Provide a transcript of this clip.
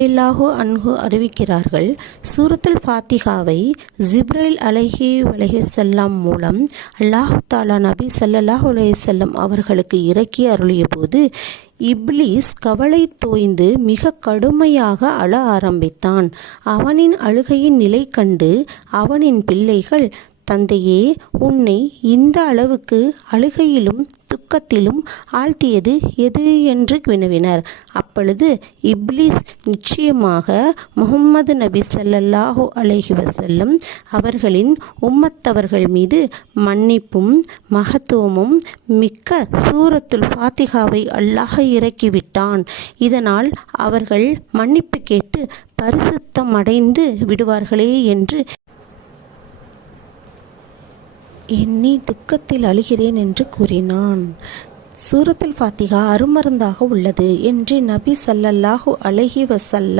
ரலியல்லாஹு அன்ஹு அறிவிக்கிறார்கள், சூரத்துல் ஃபாத்திஹாவை ஜிப்ரைல் அலைஹிவஸல்லம் மூலம் அல்லாஹு தஆலா நபி ஸல்லல்லாஹு அலைஹி வஸல்லம் அவர்களுக்கு இறக்கி அருளியபோது இப்லீஸ் கவலை தோய்ந்து மிக கடுமையாக அழ ஆரம்பித்தான். அவனின் அழுகையின் நிலை கண்டு அவனின் பிள்ளைகள், தந்தையே, உன்னை இந்த அளவுக்கு அழுகையிலும் துக்கத்திலும் ஆழ்த்தியது எது என்று வினவினர். அப்பொழுது இப்லீஸ், நிச்சயமாக முஹம்மது நபி ஸல்லல்லாஹு அலைஹி வஸல்லம் அவர்களின் உம்மத்தவர்கள் மீது மன்னிப்பும் மகத்துவமும் மிக்க சூரத்துல் ஃபாத்திஹாவை அல்லாஹ் இறக்கிவிட்டான். இதனால் அவர்கள் மன்னிப்பு கேட்டு பரிசுத்தமடைந்து விடுவார்களே என்று எண்ணி துக்கத்தில் அழுகிறேன் என்று கூறினான். சூரத்துல் ஃபாத்திஹா அருமருந்தாக உள்ளது என்று நபி ஸல்லல்லாஹு அலைஹி வஸல்லம்